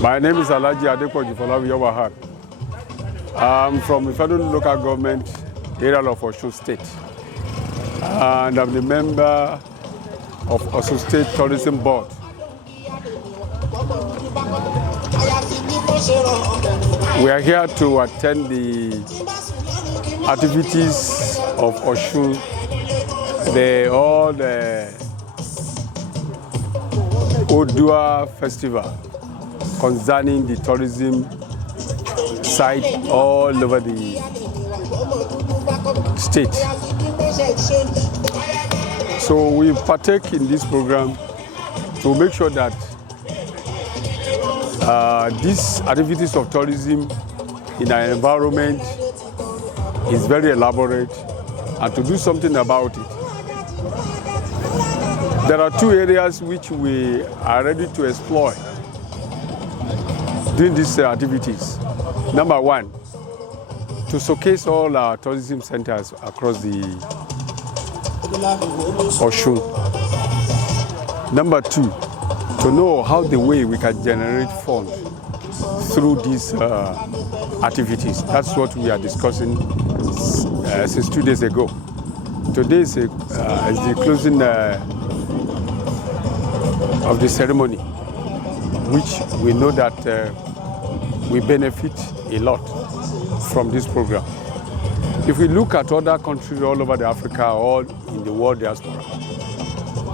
My name is Alhaji Adepoju Folawiyo. I'm from the federal local government area of Osun State. And I'm the member of Osun State Tourism Board. We are here to attend the activities of Osun, the Odua Festival concerning the tourism site all over the state. So we partake in this program to make sure that these activities of tourism in our environment is very elaborate and to do something about it. There are two areas which we are ready to explore during these activities. Number one, to showcase all our tourism centers across the Osun. Number two, to know how the way we can generate funds through these activities. That's what we are discussing since 2 days ago. Today is the closing of the ceremony, which we know that we benefit a lot from this program. If we look at other countries all over Africa or in the world diaspora,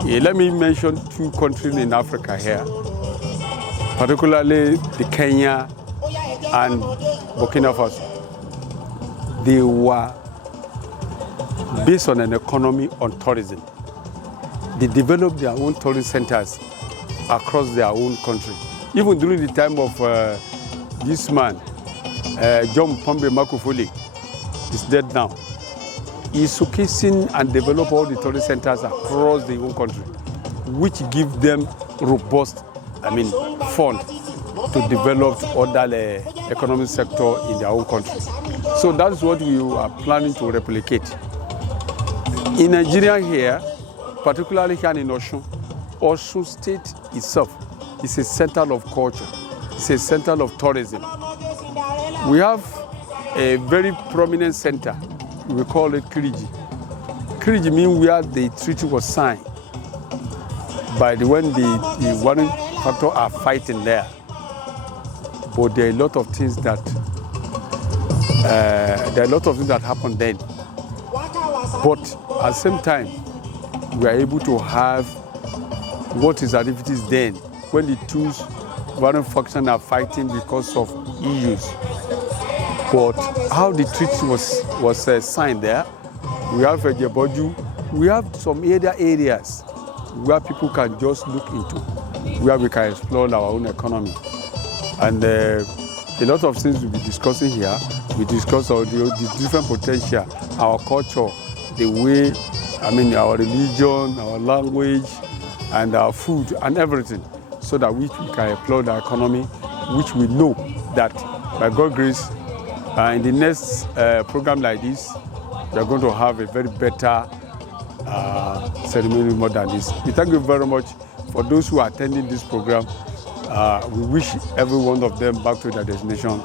let me mention two countries in Africa here, particularly the Kenya and Burkina Faso. They were based on an economy on tourism. They developed their own tourist centers across their own country. Even during the time of this man, John Pombe Makufuli, is dead now. He's showcasing and develop all the tourist centers across the whole country, which give them robust, fund to develop other economic sector in their own country. So that's what we are planning to replicate. In Nigeria here, particularly here in Osun State itself is a center of culture. It's a center of tourism. We have a very prominent center. We call it Kiriji. Kiriji means where the treaty was signed when the one factor are fighting there. But there are a lot of things that happened then. But at the same time, we are able to have what is activities then when the two various factions are fighting because of issues. But how the treaty was signed there, we have a Jeboju, we have some other areas where people can just look into, where we can explore our own economy. And a lot of things we'll be discussing here. We discuss all the different potential, our culture, the way, our religion, our language, and our food and everything, so that we can explore the economy, which we know that by God's grace, in the next program like this, we are going to have a very better ceremony more than this. We thank you very much for those who are attending this program. We wish every one of them back to their destination.